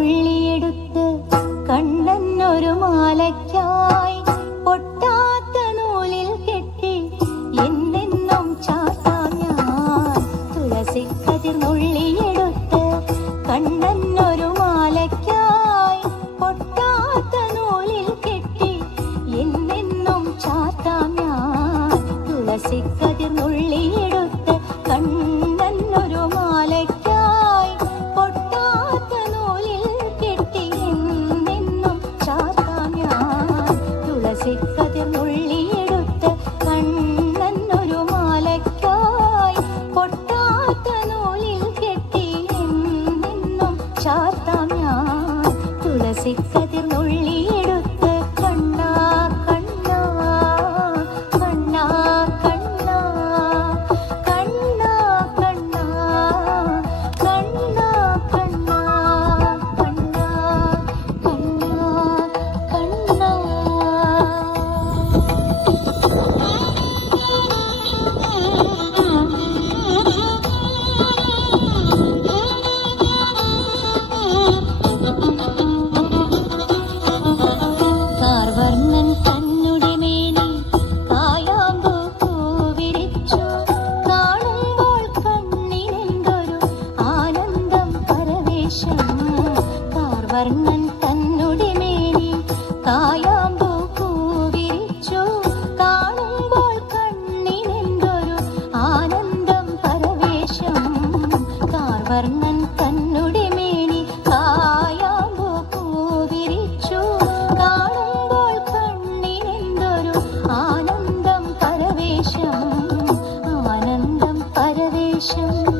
துள்ளி சிக்கதிர் 想。